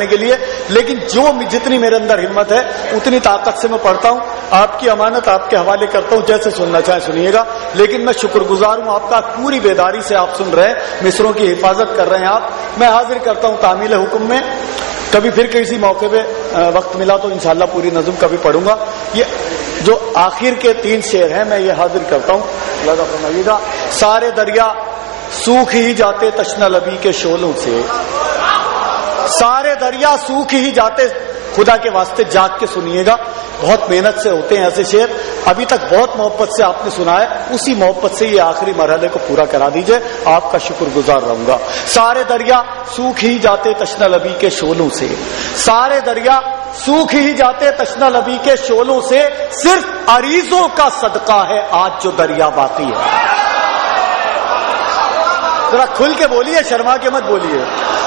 پڑھنے کے لیے، لیکن جتنی میرے اندر ہمت ہے اتنی طاقت سے میں پڑھتا ہوں. آپ کی امانت آپ کے حوالے کرتا ہوں، جیسے سننا چاہیں سنیے گا. لیکن میں شکر گزار ہوں آپ کا، پوری بیداری سے آپ سن رہے ہیں، مصروں کی حفاظت کر رہے ہیں آپ. میں حاضر کرتا ہوں تعمیل حکم میں. کبھی پھر کسی موقع پہ وقت ملا تو انشاءاللہ پوری نظم کبھی پڑھوں گا. یہ جو آخر کے 3 شعر ہیں میں یہ حاضر کرتا ہوں. اللہ فرمائیے گا. سارے دریا سوکھ ہی جاتے تشنہ لبی کے شعلوں سے، سارے دریا سوکھ ہی جاتے. خدا کے واسطے جاگ کے سنیے گا، بہت محنت سے ہوتے ہیں ایسے شعر. ابھی تک بہت محبت سے آپ نے سنا ہے، اسی محبت سے یہ آخری مرحلے کو پورا کرا دیجئے، آپ کا شکر گزار رہوں گا. سارے دریا سوکھ ہی جاتے تشنہ لبی کے شعلوں سے، سارے دریا سوکھ ہی جاتے تشنہ لبی کے شعلوں سے، صرف عریضوں کا صدقہ ہے آج جو دریا باقی ہے. ذرا کھل کے بولیے، شرما کے مت بولیے.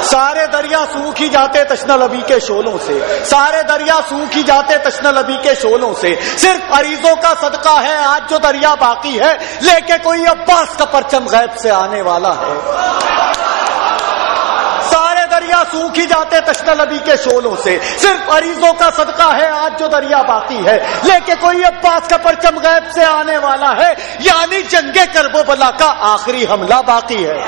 سارے دریا سوکھ ہی جاتے تشنہ لبی کے شعلوں سے، سارے دریا سوکھ ہی جاتے تشنہ لبی کے شعلوں سے، صرف عریضوں کا صدقہ ہے آج جو دریا باقی ہے. لے کے کوئی عباس کا پرچم غیب سے آنے والا ہے. سارے دریا سوکھ ہی جاتے تشنہ لبی کے شعلوں سے، صرف عریضوں کا صدقہ ہے آج جو دریا باقی ہے. لے کے کوئی عباس کا پرچم غیب سے آنے والا ہے، یعنی جنگ کرب و بلا کا آخری حملہ باقی ہے.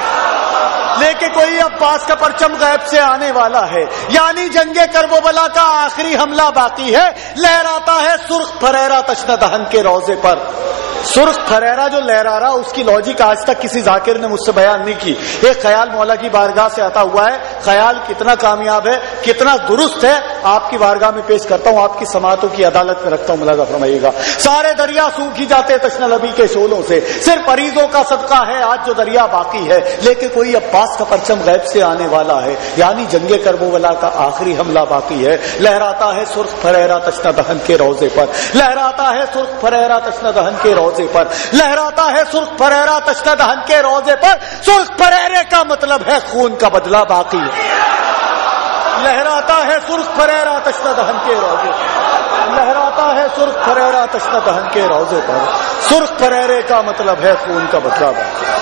لے کے کوئی عباس کا پرچم غیب سے آنے والا ہے، یعنی جنگ کرب و بلا کا آخری حملہ باقی ہے. لہراتا ہے سرخ پھریرا تشنہ دہن کے روضے پر. سرخ پھریرا جو لہرا رہا اس کی لاجک آج تک کسی ذاکر نے مجھ سے بیان نہیں کی. ایک خیال مولا کی بارگاہ سے آتا ہوا ہے، خیال کتنا کامیاب ہے، کتنا درست ہے، آپ کی بارگاہ میں پیش کرتا ہوں، آپ کی سماعتوں کی عدالت میں رکھتا ہوں. ملاحظہ فرمائیے گا. سارے دریا سوکھ ہی جاتے تشنہ لبی کے شعلوں سے، صرف عریضوں کا صدقہ ہے آج جو دریا باقی ہے. لیکن کوئی عباس کا پرچم غیب سے آنے والا ہے، یعنی جنگ کرب و بلا کا آخری حملہ باقی ہے. لہراتا ہے سرخ پھریرا تشنہ دہن کے روضے پر، لہراتا ہے سرخ پھریرا تشنہ دہن کے روضے پر، لہراتا ہے سرخ پھریرا تشنہ دہن کے روضے پر. سرخ پھریرے کا مطلب ہے خون کا بدلہ باقی ہے. لہراتا ہے سرخ پھریرا تشنہ دہن کے روضے پر، لہراتا ہے سرخ پھریرا تشنہ دہن کے روضے پر. سرخ پھریرے کا مطلب ہے خون کا بدلہ باقی ہے.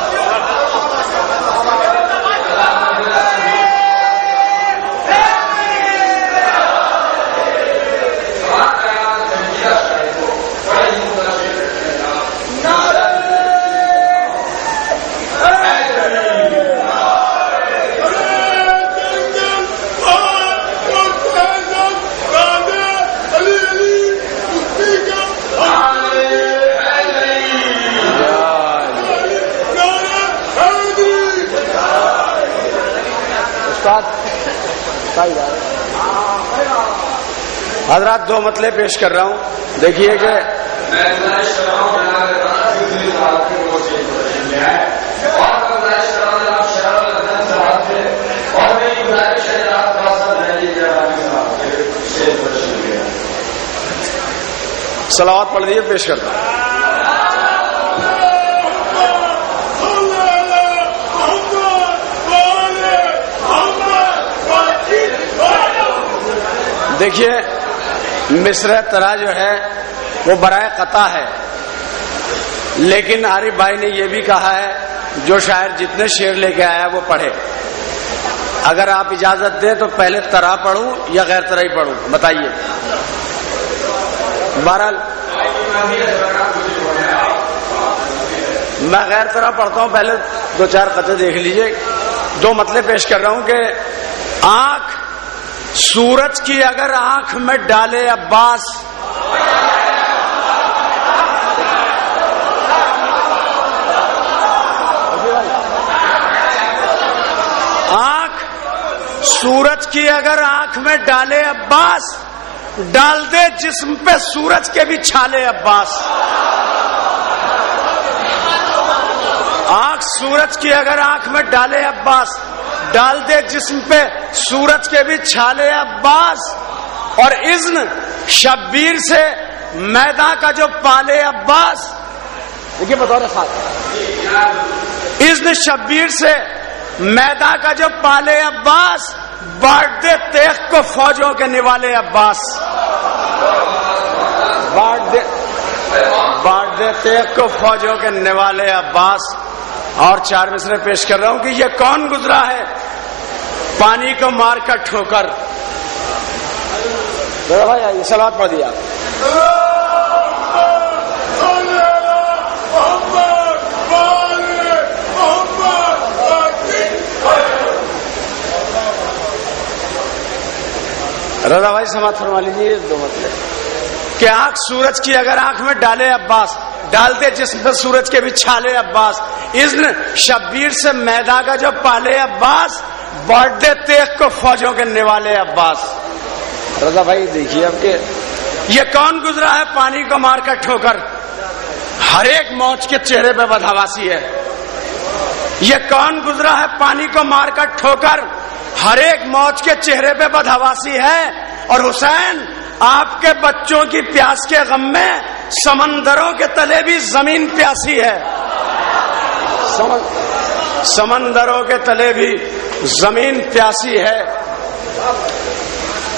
حضرات 2 مطلب پیش کر رہا ہوں. دیکھیے کہ صلوات پڑھ دیجیے، پیش کرتا ہوں. دیکھیے مصر ترا جو ہے وہ برائے قطع ہے، لیکن عارف بھائی نے یہ بھی کہا ہے جو شاعر جتنے شعر لے کے آیا وہ پڑھے. اگر آپ اجازت دیں تو پہلے ترا پڑھوں یا غیر ترائی پڑھوں، بتائیے. بہرحال میں غیر ترا پڑھتا ہوں، پہلے 2-4 قطعے دیکھ لیجئے. 2 مطلب پیش کر رہا ہوں کہ آنکھ سورج کی اگر آنکھ میں ڈالے عباس، آنکھ سورج کی اگر آنکھ میں ڈالے عباس، ڈال دے جسم پہ سورج کے بھی چھالے عباس. آنکھ سورج کی اگر آنکھ میں ڈالے عباس، ڈال دے جسم پہ سورج کے بھی چھالے عباس. اور اذن شبیر سے میدان کا جو پالے عباس. دیکھیے بطور خاص، اذن شبیر سے میدان کا جو پالے عباس، بانٹ دے تیغ کو فوجوں کے نوالے عباس. بانٹ دے تیغ کو فوجوں کے نوالے عباس. اور 4 مصرے پیش کر رہا ہوں کہ یہ کون گزرا ہے پانی کو مار کر ٹھوکر، بھائی آئیے صلوات پڑھ دیا. رضا بھائی سماعت فرما لیجیے. دو مطلب کہ آنکھ سورج کی اگر آنکھ میں ڈالے عباس، ڈالتے جسم پہ سورج کے بھی چھالے عباس، اذن شبیر سے میدا کا جو پالے عباس، بانٹ دے تیغ کو فوجوں کے نوالے عباس. رضا بھائی دیکھیے اب کہ یہ کون گزرا ہے پانی کو مار کر ٹھوکر، ہر ایک موج کے چہرے پہ بدحواسی ہے. یہ کون گزرا ہے پانی کو مار کر ٹھوکر، ہر ایک موج کے چہرے پہ بدحواسی ہے. اور حسین آپ کے بچوں کی پیاس کے غم میں سمندروں کے تلے بھی زمین پیاسی ہے. سمندروں کے تلے بھی زمین پیاسی ہے.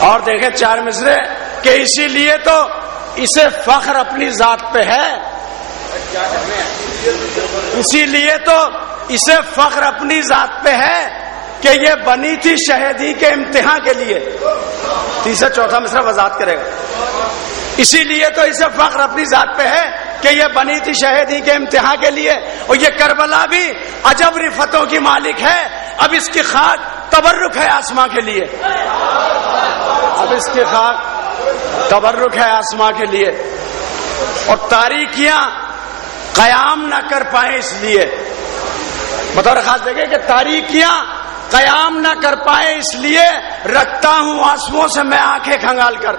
اور دیکھیں 4 مصرے کہ اسی لیے تو اسے فخر اپنی ذات پہ ہے، اسی لیے تو اسے فخر اپنی ذات پہ ہے کہ یہ بنی تھی شہیدی کے امتحان کے لیے. تیسرا چوتھا مصرع وضاحت کرے گا. اسی لیے تو اسے فخر اپنی ذات پہ ہے کہ یہ بنی تھی شہیدی کے امتحان کے لیے. اور یہ کربلا بھی عجب رفتوں کی مالک ہے، اب اس کی خاک تبرک ہے آسماں کے لیے. اب اس کی خاک تبرک ہے آسماں کے لیے. اور تاریکیاں قیام نہ کر پائیں اس لیے، بطور خاص دیکھیں کہ تاریکیاں قیام نہ کر پائے اس لیے رکھتا ہوں آنسوؤں سے میں آنکھیں کھنگال کر.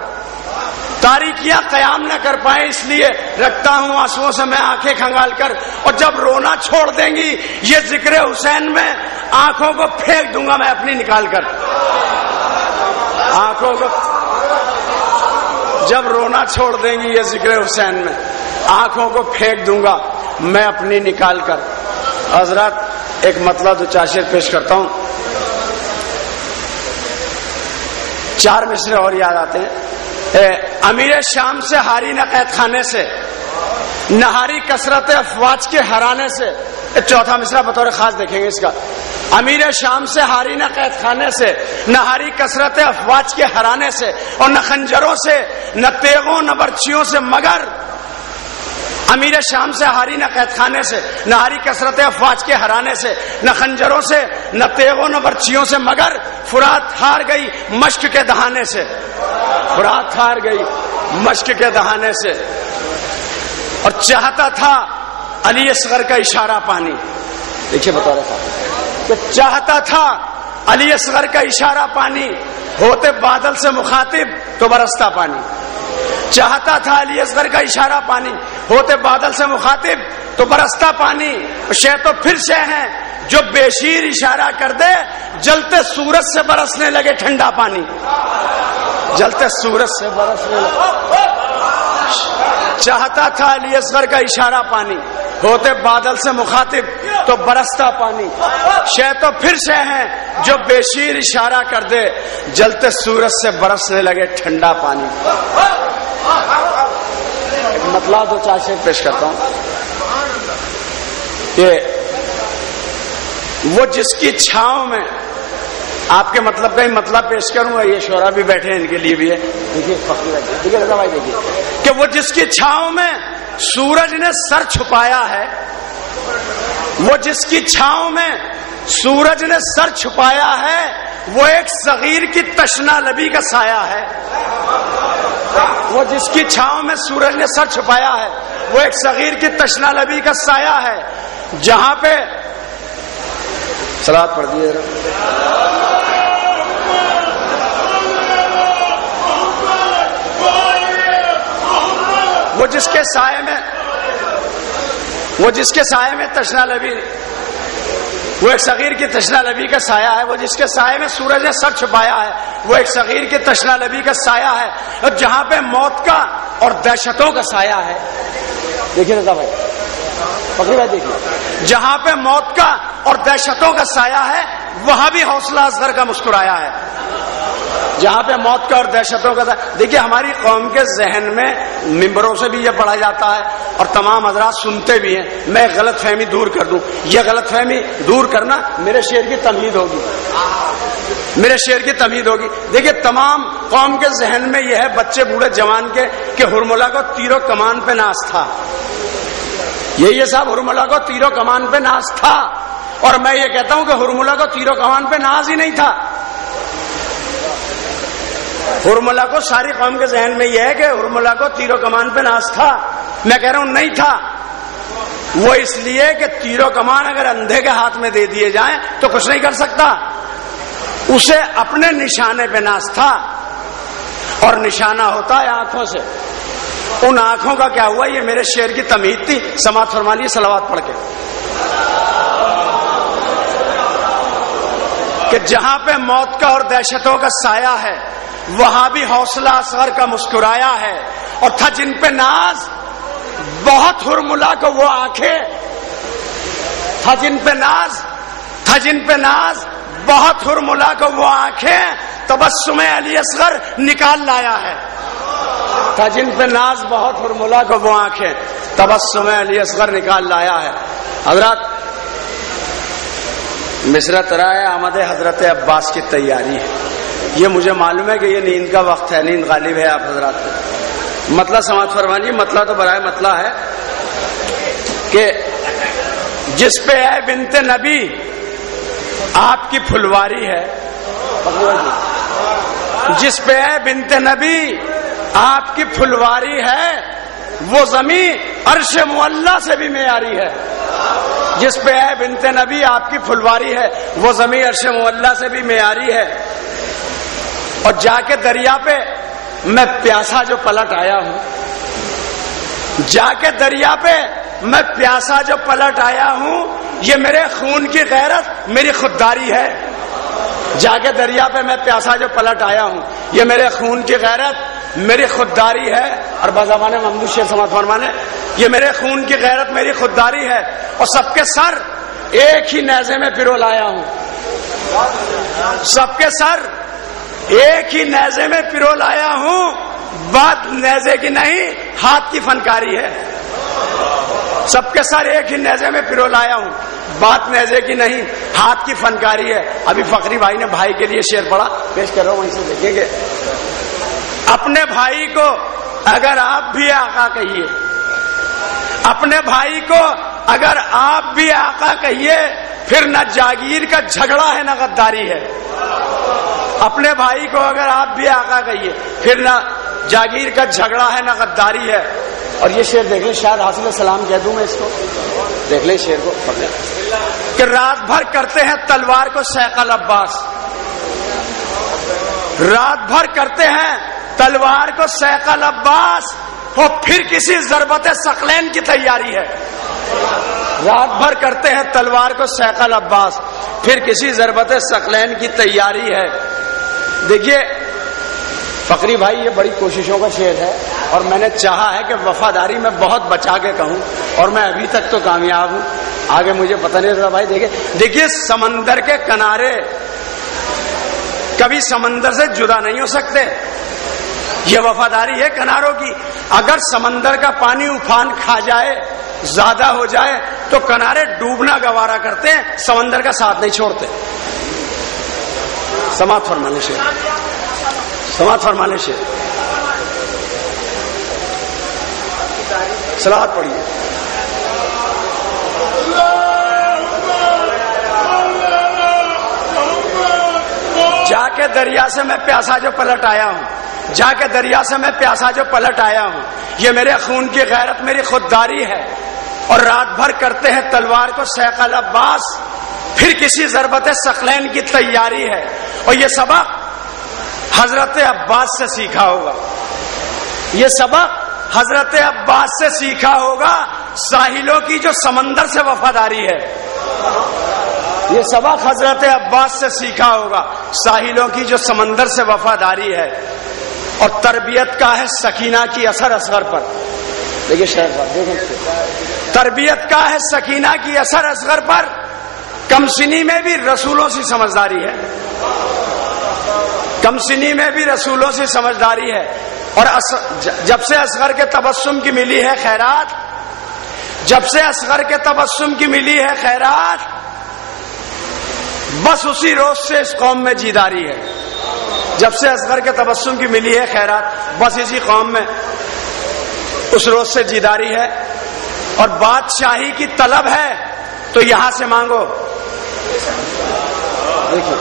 تاریکیاں قیام نہ کر پائے اس لیے رکھتا ہوں آنسوؤں سے میں آنکھیں کھنگال کر. اور جب رونا چھوڑ دیں گی یہ ذکر حسین میں آنکھوں کو پھینک دوں گا میں اپنی نکال کر. آنکھوں کو جب رونا چھوڑ دیں گی یہ ذکر حسین میں آنکھوں کو پھینک دوں گا میں اپنی نکال کر. حضرات ایک مطلب 2-4 شعر پیش کرتا ہوں. 4 مصرے اور یاد آتے ہیں. امیر شام سے ہاری نہ قید خانے سے، نہاری کثرت افواج کے ہرانے سے. چوتھا مصرع بطور خاص دیکھیں گے اس کا. امیر شام سے ہاری نہ قید خانے سے، نہاری کثرت افواج کے ہرانے سے، اور نہ خنجروں سے نہ تیغوں نہ برچیوں سے مگر. امیر شام سے ہاری نہ قید خانے سے، نہ ہاری کثرت افواج کے ہرانے سے، نہ خنجروں سے نہ تیغوں نہ برچیوں سے مگر فرات ہار گئی مشک کے دہانے سے. فرات ہار گئی مشک کے دہانے سے. اور چاہتا تھا علی اصغر کا اشارہ پانی. دیکھیے بطور کہ چاہتا تھا علی اصغر کا اشارہ پانی، ہوتے بادل سے مخاطب تو برستا پانی. چاہتا تھا علی اصغر کا اشارہ پانی، ہوتے بادل سے مخاطب تو برستا پانی. شے تو پھر شے ہیں جو بے شیر اشارہ کر دے، جلتے سورج سے برسنے لگے ٹھنڈا پانی. جلتے سورج سے برسنے لگے. چاہتا تھا علی اصغر کا اشارہ پانی، ہوتے بادل سے مخاطب تو برستا پانی. شے تو پھر شے ہیں جو بے شیر اشارہ کر دے، جلتے سورج سے برسنے لگے ٹھنڈا پانی. مطلب 2-4 شعر پیش کرتا ہوں. یہ وہ جس کی چھاؤں میں، آپ کے مطلب کا ہی مطلب پیش کروں گا، یہ شعرا بھی بیٹھے ہیں ان کے لیے بھی ہے. دیکھیے رضا بھائی دیکھیے کہ وہ جس کی چھاؤں میں سورج نے سر چھپایا ہے، وہ جس کی چھاؤں میں سورج نے سر چھپایا ہے، وہ ایک صغیر کی تشنا لبی کا سایہ ہے. وہ جس کی چھاؤں میں سورج نے سر چھپایا ہے، وہ ایک صغیر کی تشنا لبی کا سایہ ہے. جہاں پہ صلوات پڑھ دیے. وہ جس کے سائے میں تشنا لبی، وہ ایک صغیر کی تشنا لبی کا سایہ ہے. وہ جس کے سائے میں سورج نے سر چھپایا ہے، وہ ایک صغیر کی تشنا لبی کا سایہ ہے. اور جہاں پہ موت کا اور دہشتوں کا سایہ ہے. دیکھیے رضا بھائی، فقیر بھائی دیکھیے، جہاں پہ موت کا اور دہشتوں کا سایہ ہے وہاں بھی حوصلہ اصغر کا مسکرایا ہے. جہاں پہ موت کا اور دہشتوں کا سایہ. دیکھیے ہماری قوم کے ذہن میں ممبروں سے بھی یہ پڑھا جاتا ہے اور تمام حضرات سنتے بھی ہیں. میں غلط فہمی دور کر دوں، یہ غلط فہمی دور کرنا میرے شعر کی تمہید ہوگی. میرے شعر کی تمہید ہوگی. دیکھیے تمام قوم کے ذہن میں یہ ہے, بچے بوڑھے جوان کے, کہ ہرملا کو تیر و کمان پہ ناز تھا. یہ صاحب ہرملا کو تیر و کمان پہ ناز تھا, اور میں یہ کہتا ہوں کہ ہرملا کو تیر و کمان پہ ناز ہی نہیں تھا. ہرملا کو ساری قوم کے ذہن میں یہ ہے کہ ہرملا کو تیر و کمان پہ ناز تھا. میں کہہ رہا ہوں نہیں تھا. وہ اس لیے کہ تیر و کمان اگر اندھے کے ہاتھ میں دے دیے جائیں تو کچھ نہیں کر سکتا. اسے اپنے نشانے پہ ناز تھا, اور نشانہ ہوتا ہے آنکھوں سے. ان آنکھوں کا کیا ہوا؟ یہ میرے شعر کی تمہید تھی. سماعت فرما لیے صلوات پڑھ کے کہ جہاں پہ موت کا اور دہشتوں کا سایہ ہے وہاں بھی حوصلہ اصغر کا مسکرایا ہے. اور تھا جن پہ ناز بہت ہرملا کو وہ آنکھیں, تھا جن پہ ناز بہت ہرملا کو وہ آنکھیں, تبسم علی اصغر نکال لایا ہے. تھا جن پہ ناز بہت ہرملا کو وہ آنکھیں, تبسم علی اصغر نکال لایا ہے. حضرات مصرع ترائے آمد حضرت عباس کی تیاری ہے. یہ مجھے معلوم ہے کہ یہ نیند کا وقت ہے, نیند غالب ہے آپ حضرات کو. مطلب سماعت فرمائیے. مطلب تو برائے مطلب ہے کہ جس پہ ہے بنت نبی آپ کی پھلواری ہے, جس پہ ہے بنت نبی آپ کی پھلواری ہے, وہ زمین عرش معلی سے بھی معیاری ہے. جس پہ ہے بنت نبی آپ کی پھلواری ہے, وہ زمین عرش معلی سے بھی معیاری ہے. اور جا کے دریا پہ میں پیاسا جو پلٹ آیا ہوں, جا کے دریا پہ میں پیاسا جو پلٹ آیا ہوں, یہ میرے خون کی غیرت میری خودداری ہے. جا کے دریا پہ میں پیاسا جو پلٹ آیا ہوں, یہ میرے خون کی غیرت میری خودداری ہے. اور بازامانے محمود شیر سماعت فرمانے, یہ میرے خون کی غیرت میری خودداری ہے. اور سب کے سر ایک ہی نیزے میں پرو لایا ہوں, سب کے سر ایک ہی نیزے میں پرو لایا ہوں. بات نیزے کی نہیں ہاتھ کی فنکاری ہے. سب کے سر ایک ہی نیزے میں پرو لایا ہوں, بات نیزے کی نہیں ہاتھ کی فنکاری ہے. ابھی فقری بھائی نے بھائی کے لیے شعر پڑھا, پیش کر رہا ہوں, وہیں سے دیکھیں گے. اپنے بھائی کو اگر آپ بھی آقا کہیے, اپنے بھائی کو اگر آپ بھی آقا کہیے, پھر نہ جاگیر کا جھگڑا ہے نہ غداری ہے. اپنے بھائی کو اگر آپ بھی آقا کہیے, پھر نہ جاگیر کا جھگڑا ہے نہ غداری ہے. اور یہ شعر دیکھ لیں, شاید حاصل سلام کہہ دوں میں اس کو, دیکھ لیں شعر کو کہ رات بھر کرتے ہیں تلوار کو سیقل عباس, رات بھر کرتے ہیں تلوار کو سیقل عباس, اور پھر کسی ضربت ثقلین کی تیاری ہے. رات بھر کرتے ہیں تلوار کو سیقل عباس, پھر کسی ضربت ثقلین کی تیاری ہے. دیکھیے فقری بھائی, یہ بڑی کوششوں کا شعر ہے, اور میں نے چاہا ہے کہ وفاداری میں بہت بچا کے کہوں, اور میں ابھی تک تو کامیاب ہوں. آگے مجھے پتہ نہیں رہا. بھائی دیکھیے سمندر کے کنارے کبھی سمندر سے جدا نہیں ہو سکتے. یہ وفاداری ہے کناروں کی. اگر سمندر کا پانی افان کھا جائے, زیادہ ہو جائے, تو کنارے ڈوبنا گوارا کرتے ہیں, سمندر کا ساتھ نہیں چھوڑتے. سماعت فرمانے سے, سماعت فرمانے سے صلوات پڑھیے. جا کے دریا سے میں پیاسا جو پلٹ آیا ہوں, جا کے دریا سے میں پیاسا جو پلٹ آیا ہوں, یہ میرے خون کی غیرت میری خودداری ہے. اور رات بھر کرتے ہیں تلوار کو سیقل عباس, پھر کسی ضربت ثقلین کی تیاری ہے. اور یہ سبق حضرت عباس سے سیکھا ہوگا, یہ سبق حضرت عباس سے سیکھا ہوگا. ساحلوں کی جو سمندر سے وفاداری ہے, یہ سبق حضرت عباس سے سیکھا ہوگا. ساحلوں کی جو سمندر سے وفاداری ہے. اور تربیت کا ہے سکینہ کی اثر اصغر پر. دیکھیے شہر صاحب دیکھیں, تربیت کا ہے سکینہ کی اثر اصغر پر. کم سنی میں بھی رسولوں سے سمجھداری ہے, کم سنی میں بھی رسولوں سے سمجھداری ہے. اور جب سے اصغر کے تبسم کی ملی ہے خیرات, جب سے اصغر کے تبسم کی ملی ہے خیرات, بس اسی روز سے اس قوم میں جیداری ہے، جب سے اصغر کے تبسم کی ملی ہے خیرات، بس اسی قوم میں اس روز سے جیداری ہے. اور بادشاہی کی طلب ہے تو یہاں سے مانگو. دیکھیے،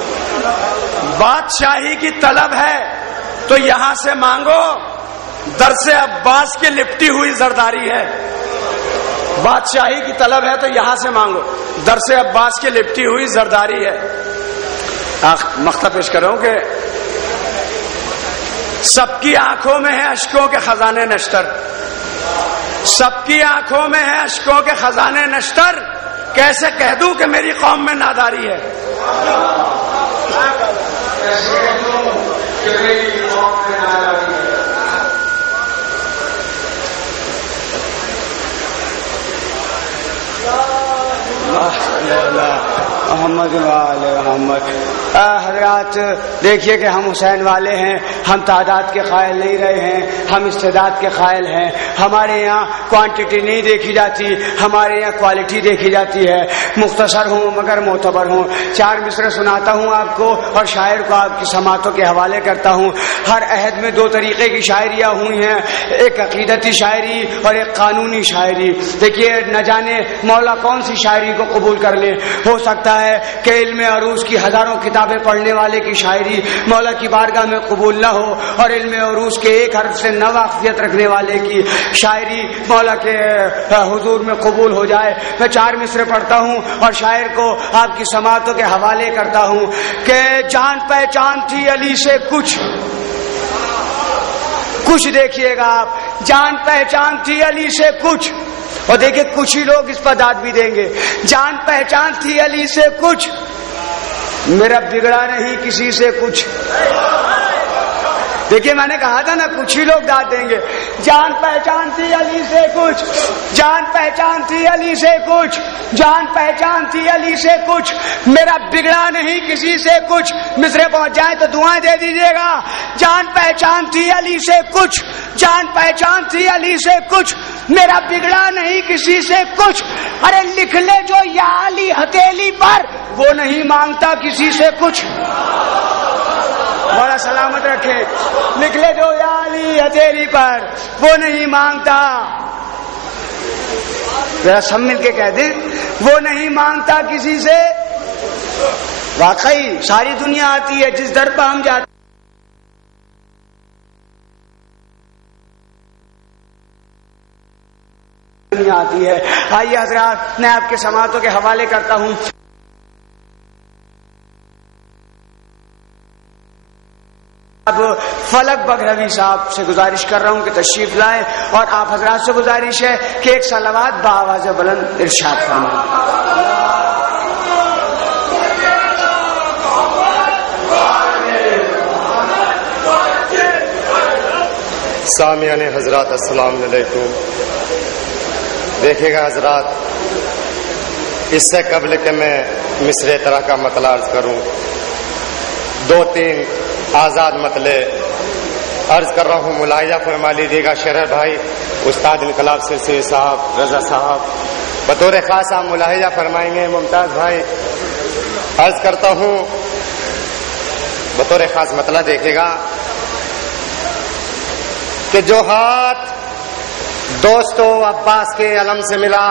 بادشاہی کی طلب ہے تو یہاں سے مانگو. درس عباس کی لپٹی ہوئی زرداری ہے. بادشاہی کی طلب ہے تو یہاں سے مانگو. درس عباس کی لپٹی ہوئی زرداری ہے. مقطع پیش کر رہا ہوں کہ سب کی آنکھوں میں ہے اشکوں کے خزانے نشتر. سب کی آنکھوں میں ہے اشکوں کے خزانے نشتر. کیسے کہہ دوں کہ میری قوم میں ناداری ہے. محمد محمد. حضرات دیکھیے کہ ہم حسین والے ہیں، ہم تعداد کے قائل نہیں رہے ہیں، ہم استعداد کے قائل ہیں. ہمارے یہاں کوانٹٹی نہیں دیکھی جاتی، ہمارے یہاں کوالٹی دیکھی جاتی ہے. مختصر ہوں مگر معتبر ہوں. 4 مصرع سناتا ہوں آپ کو اور شاعر کو آپ کی سماعتوں کے حوالے کرتا ہوں. ہر عہد میں 2 طریقے کی شاعریاں ہوئی ہیں، ایک عقیدتی شاعری اور ایک قانونی شاعری. دیکھیے نہ جانے مولا کون سی شاعری کو قبول کر لے. ہو سکتا ہے کہ علم عروض کی ہزاروں کتابیں پڑھنے والے کی شاعری مولا کی بارگاہ میں قبول نہ ہو، اور علم عروض کے ایک حرف سے نہ واقفیت رکھنے والے کی شاعری مولا کے حضور میں قبول ہو جائے. میں 4 مصرع پڑھتا ہوں اور شاعر کو آپ کی سماعتوں کے حوالے کرتا ہوں کہ جان پہچان تھی علی سے کچھ دیکھیے گا آپ. جان پہچان تھی علی سے کچھ، اور دیکھیں کچھ ہی لوگ اس پر داد بھی دیں گے. جان پہچان تھی علی سے کچھ، میرا بگڑا نہیں کسی سے کچھ. دیکھیے میں نے کہا تھا نا کچھ ہی لوگ داد دیں گے. جان پہچان تھی علی سے کچھ، جان پہچان تھی علی سے کچھ، جان پہچان تھی علی سے کچھ، میرا بگڑا نہیں کسی سے کچھ. مصرے پہنچ جائیں تو دعائیں دے دیجیے گا. جان پہچان تھی علی سے کچھ، جان پہچان تھی علی سے کچھ، میرا بگڑا نہیں کسی سے کچھ. ارے لکھ لے جو یا علی ہتھیلی پر، وہ نہیں مانگتا کسی سے کچھ. بڑا سلامت رکھے. لکھ لے جو یا علی ہتھیلی پر، وہ نہیں مانگتا. ذرا سب مل کے کہہ دیں، وہ نہیں مانگتا کسی سے. واقعی ساری دنیا آتی ہے جس در پہ ہم جاتے آتی ہے. آئیے حضرات میں آپ کے سماعتوں کے حوالے کرتا ہوں. اب فلک بغروی صاحب سے گزارش کر رہا ہوں کہ تشریف لائیں، اور آپ حضرات سے گزارش ہے کہ ایک صلوات بآواز بلند ارشاد فرمائیں. سامعین حضرات السلام علیکم. دیکھیے گا حضرات، اس سے قبل کہ میں مصرع طرح کا مطلع عرض کروں، 2-3 آزاد مطلع عرض کر رہا ہوں. ملاحظہ فرما لیجیے گا. شرر بھائی استاد انقلاب سرسی صاحب، رضا صاحب بطور خاص آپ ملاحظہ فرمائیں گے. ممتاز بھائی عرض کرتا ہوں بطور خاص مطلع دیکھے گا کہ جو ہاتھ دوستو عباس کے علم سے ملا،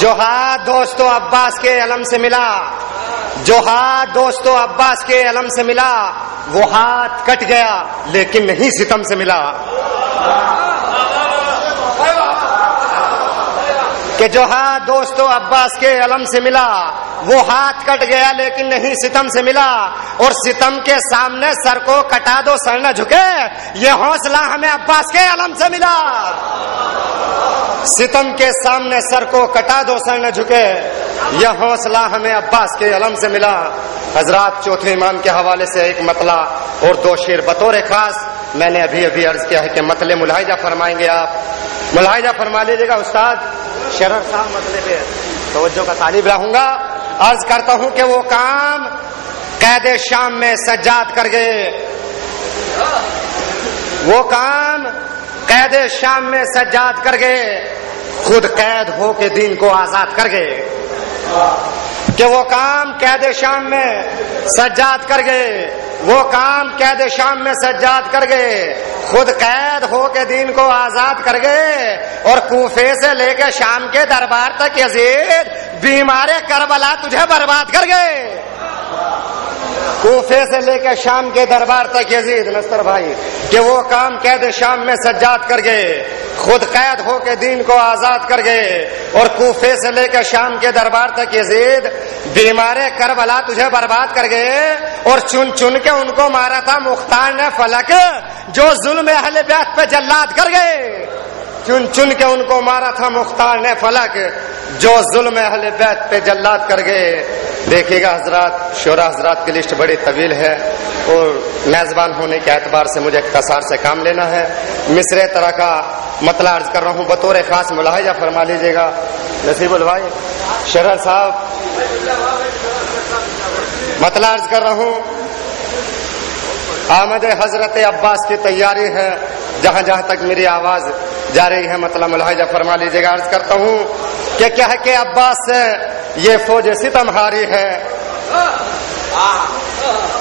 جو ہاتھ دوستو عباس کے علم سے ملا، جو ہاتھ دوستو عباس کے علم سے ملا، وہ ہاتھ کٹ گیا لیکن نہیں ستم سے ملا. کہ جو ہاتھ دوستو عباس کے علم سے ملا، وہ ہاتھ کٹ گیا لیکن نہیں ستم سے ملا. اور ستم کے سامنے سر کو کٹا دو سر نہ جھکے، یہ حوصلہ ہمیں عباس کے علم سے ملا. ستم کے سامنے سر کو کٹا دو سر نہ جھکے، یہ حوصلہ ہمیں عباس کے علم سے ملا. حضرات چوتھے امام کے حوالے سے ایک مطلع اور 2 شعر بطور خاص میں نے ابھی عرض کیا ہے کہ مطلع ملاحظہ فرمائیں گے. آپ ملاحظہ فرما لیجیے گا. استاد شرر صاحب مطلع پہ توجہ کا طالب رہوں گا. عرض کرتا ہوں کہ وہ کام قید شام میں سجاد کر گئے، وہ کام قید شام میں سجاد کر گئے، خود قید ہو کے دین کو آزاد کر گئے۔ کہ وہ کام قید شام میں سجاد کر گئے، وہ کام قید شام میں سجاد کر گئے، خود قید ہو کے دین کو آزاد کر گئے، اور کوفے سے لے کے شام کے دربار تک یزید بیمار کربلا تجھے برباد کر گئے۔ کوفے سے لے کے شام کے دربار تک یزید، نصر بھائی، کہ وہ کام قید شام میں سجاد کر گئے، خود قید ہو کے دین کو آزاد کر گئے، اور کوفے سے لے کے شام کے دربار تک یزید بیمار کربلا تجھے برباد کر گئے، اور چن چن کے ان کو مارا تھا مختار نے فلک جو ظلم اہل بیت پہ جلاد کر گئے۔ چن چن کے ان کو مارا تھا مختار نے فلک جو ظلم اہل بیت پہ جلاد کر گئے۔ دیکھیے گا حضرات، شورا حضرات کی لسٹ بڑی طویل ہے، اور میزبان ہونے کے اعتبار سے مجھے اختصار سے کام لینا ہے۔ مصرع طرح کا مطلع عرض کر رہا ہوں، بطور خاص ملاحظہ فرما لیجیے گا۔ نصیب البھائی، شرر صاحب، مطلع عرض کر رہا ہوں، آمد حضرت عباس کی تیاری ہے، جہاں جہاں تک میری آواز جا رہی ہے مطلب ملاحظہ فرما لیجیے گا۔ عرض کرتا ہوں کہ کیا ہے کہ عباس سے یہ فوج ستم ہاری ہے،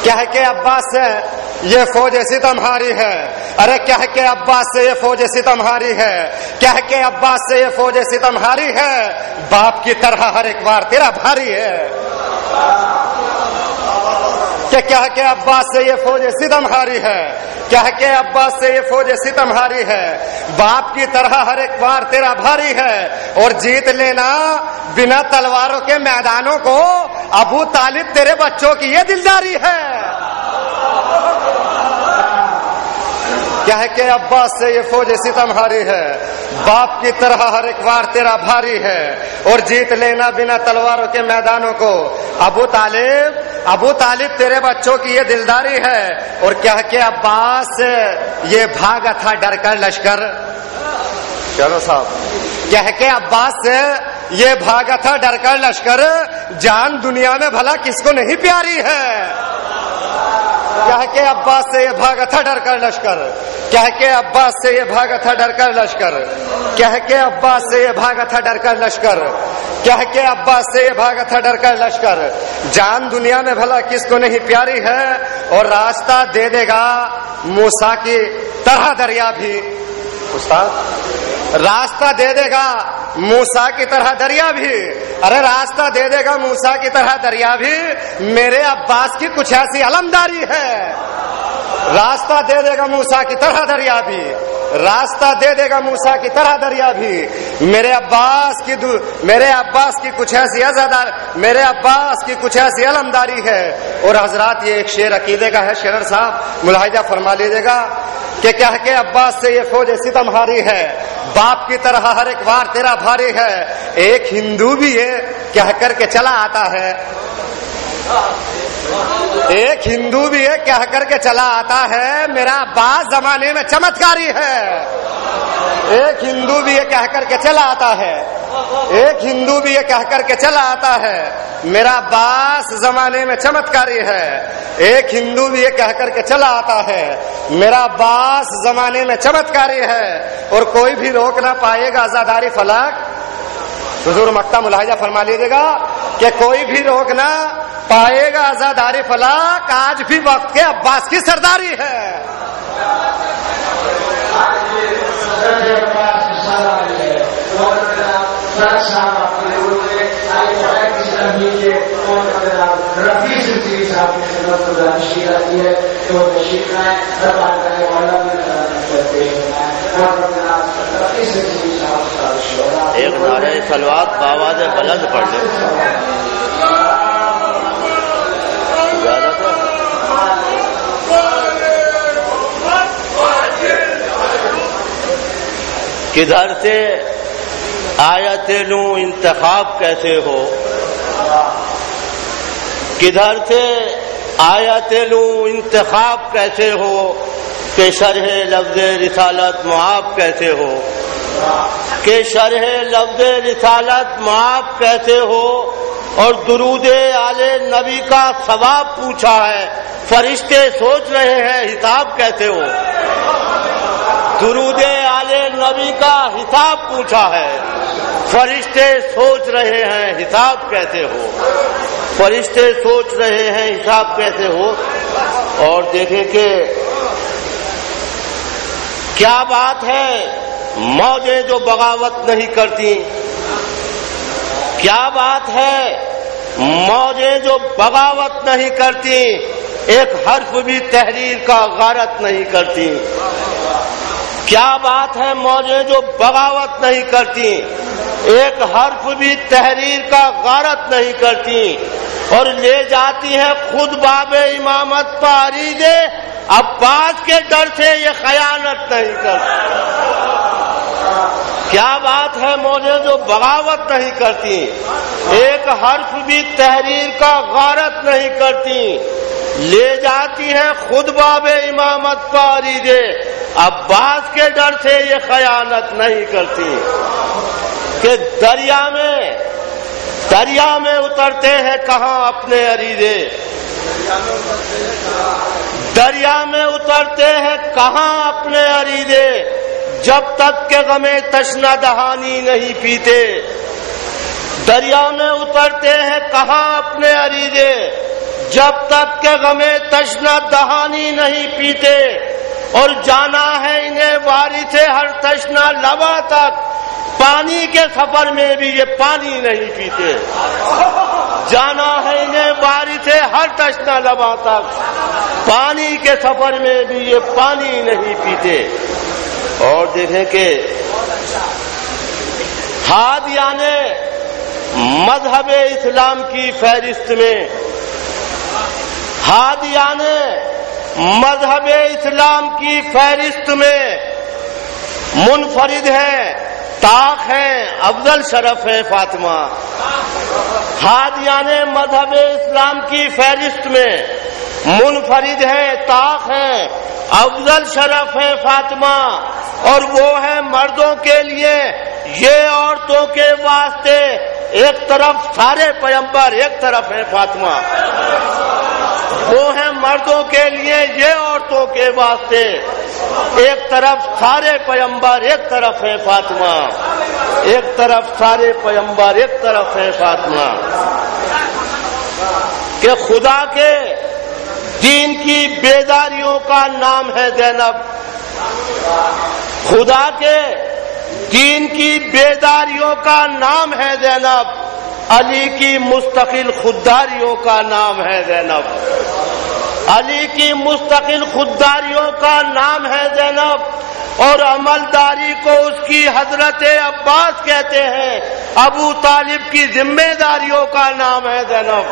کیا ہے کہ عباس سے یہ فوج ستم ہاری ہے، ارے کیا ہے کہ عباس سے یہ فوج ستم ہاری ہے، کیا ہے کہ عباس سے یہ فوج ستم ہاری ہے، باپ کی طرح ہر ایک بار تیرا بھاری ہے۔ کہ کیا ہے کہ عباس سے یہ فوج ستم ہاری ہے، کیا ہے کہ عباس سے یہ فوج ستم ہاری ہے، باپ کی طرح ہر ایک بار تیرا بھاری ہے، اور جیت لینا بنا تلواروں کے میدانوں کو ابو طالب تیرے بچوں کی یہ دلداری ہے۔ کیا ہے کہ عباس سے یہ فوج ستم ہاری ہے، باپ کی طرح ہر ایک بار تیرا بھاری ہے، اور جیت لینا بنا تلواروں کے میدانوں کو ابو طالب تیرے بچوں کی یہ دلداری ہے۔ اور کیا ہے کہ عباس سے یہ بھاگا تھا ڈر کر لشکر، چلو صاحب، کیا ہے کہ عباس سے یہ بھاگا تھا ڈر کر لشکر، جان دنیا میں بھلا کس کو نہیں پیاری ہے۔ کیا ہے کہ عباس سے یہ بھاگا تھا ڈر کر لشکر، کیا ہے کہ عباس سے یہ بھاگا تھا ڈر کر لشکر، کیا ہے کہ عباس سے یہ بھاگا تھا ڈر کر لشکر، کیا ہے کہ عباس سے یہ بھاگا تھا ڈر کر لشکر، جان دنیا میں بھلا کس کو نہیں پیاری ہے، اور راستہ دے دے گا موسیٰ کی طرح دریا بھی، استاد راستہ دے دے گا موسیٰ کی طرح دریا بھی، ارے راستہ دے دے گا موسیٰ کی طرح دریا بھی، میرے عباس کی کچھ ایسی علمداری ہے۔ راستہ دے دے گا موسیٰ کی طرح دریا بھی، راستہ دے دے گا موسیٰ کی طرح دریا بھی، میرے عباس کی کچھ ایسی عزادار، میرے عباس کی کچھ ایسی علمداری ہے۔ اور حضرات یہ ایک شعر عقیدے کا ہے، شرر صاحب ملاحظہ فرما لیجیے گا کہ کیا ہے کہ عباس سے یہ فوج ستم ہاری ہے، باپ کی طرح ہر ایک بار تیرا بھاری ہے، ایک ہندو بھی ہے کہہ کر کے چلا آتا ہے، ایک ہندو بھی ہے کہہ کر کے چلا آتا ہے، میرا عباس زمانے میں چمتکاری ہے۔ ایک ہندو بھی یہ کہہ کر کے چلا آتا ہے، ایک ہندو بھی یہ کہہ کر کے چلا آتا ہے، میرا عباس زمانے میں چمتکاری ہے۔ ایک ہندو بھی یہ کہہ کر کے چلا آتا ہے، میرا عباس زمانے میں چمتکاری ہے، اور کوئی بھی روک نہ پائے گا آزاداری فلک۔ حضور مکہ ملاحظہ فرما لیجیے گا کہ کوئی بھی روک نہ پائے گا آزاداری فلک، آج بھی وقت کے عباس کی سرداری ہے۔ ایک نعرہ صلوات بآواز بلند پڑھ لیں۔ کدھر سے آیت نو انتخاب کیسے ہو، کدھر سے آیت نو انتخاب کیسے ہو، کہ شرح لفظ رسالت معاف کیسے ہو، کہ شرح لفظ رسالت معاف کیسے ہو، اور درود آل نبی کا ثواب پوچھا ہے، فرشتے سوچ رہے ہیں حساب کیسے ہو۔ درود آل ہمارے نبی کا حساب پوچھا ہے. فرشتے سوچ رہے ہیں حساب کیسے ہو, فرشتے سوچ رہے ہیں حساب کیسے ہو. اور دیکھیں کہ کیا بات ہے, موجیں جو بغاوت نہیں کرتی, کیا بات ہے موجیں جو بغاوت نہیں کرتی, ایک حرف بھی تحریر کا غارت نہیں کرتی. کیا بات ہے موجیں جو بغاوت نہیں کرتی, ایک حرف بھی تحریر کا غارت نہیں کرتی, اور لے جاتی ہے خود باب امامت پارید عباس کے ڈر سے یہ خیانت نہیں کرتی. کیا بات ہے موجیں جو بغاوت نہیں کرتی, ایک حرف بھی تحریر کا غارت نہیں کرتی, لے جاتی ہیں خود باب امامت پارید عباس کے ڈر سے یہ خیانت نہیں کرتی. کہ دریا میں اترتے ہیں کہاں اپنے عریضے, دریا میں اترتے ہیں کہاں اپنے عریضے, جب تک کہ غم تشنہ دہانی نہیں پیتے. دریا میں اترتے ہیں کہاں اپنے عریضے, جب تک کہ غم تشنہ دہانی نہیں پیتے. اور جانا ہے انہیں وارث ہر تشنہ لبا تک, پانی کے سفر میں بھی یہ پانی نہیں پیتے. جانا ہے انہیں وارث ہر تشنہ لبا تک, پانی کے سفر میں بھی یہ پانی نہیں پیتے. اور دیکھیں کہ ہادیان مذہب اسلام کی فہرست میں, ہادیان مذہب اسلام کی فہرست میں منفرد ہیں, طاق ہیں, افضل شرف ہے فاطمہ. ہادیان مذہب اسلام کی فہرست میں منفرد ہیں, طاق ہیں, افضل شرف ہے فاطمہ. اور وہ ہے مردوں کے لیے یہ عورتوں کے واسطے, ایک طرف سارے پیمبر ایک طرف ہے فاطمہ. وہ ہے مردوں کے لیے یہ عورتوں کے واسطے, ایک طرف سارے پیمبر ایک طرف ہے فاطمہ, ایک طرف سارے پیمبر ایک طرف ہے فاطمہ. کہ خدا کے دین کی بیداریوں کا نام ہے زینب, خدا کے دین کی بیداریوں کا نام ہے زینب, علی کی مستقل خودداریوں کا نام ہے زینب, علی کی مستقل خودداریوں کا نام ہے زینب. اور عملداری کو اس کی حضرت عباس کہتے ہیں, ابو طالب کی ذمہ داریوں کا نام ہے زینب,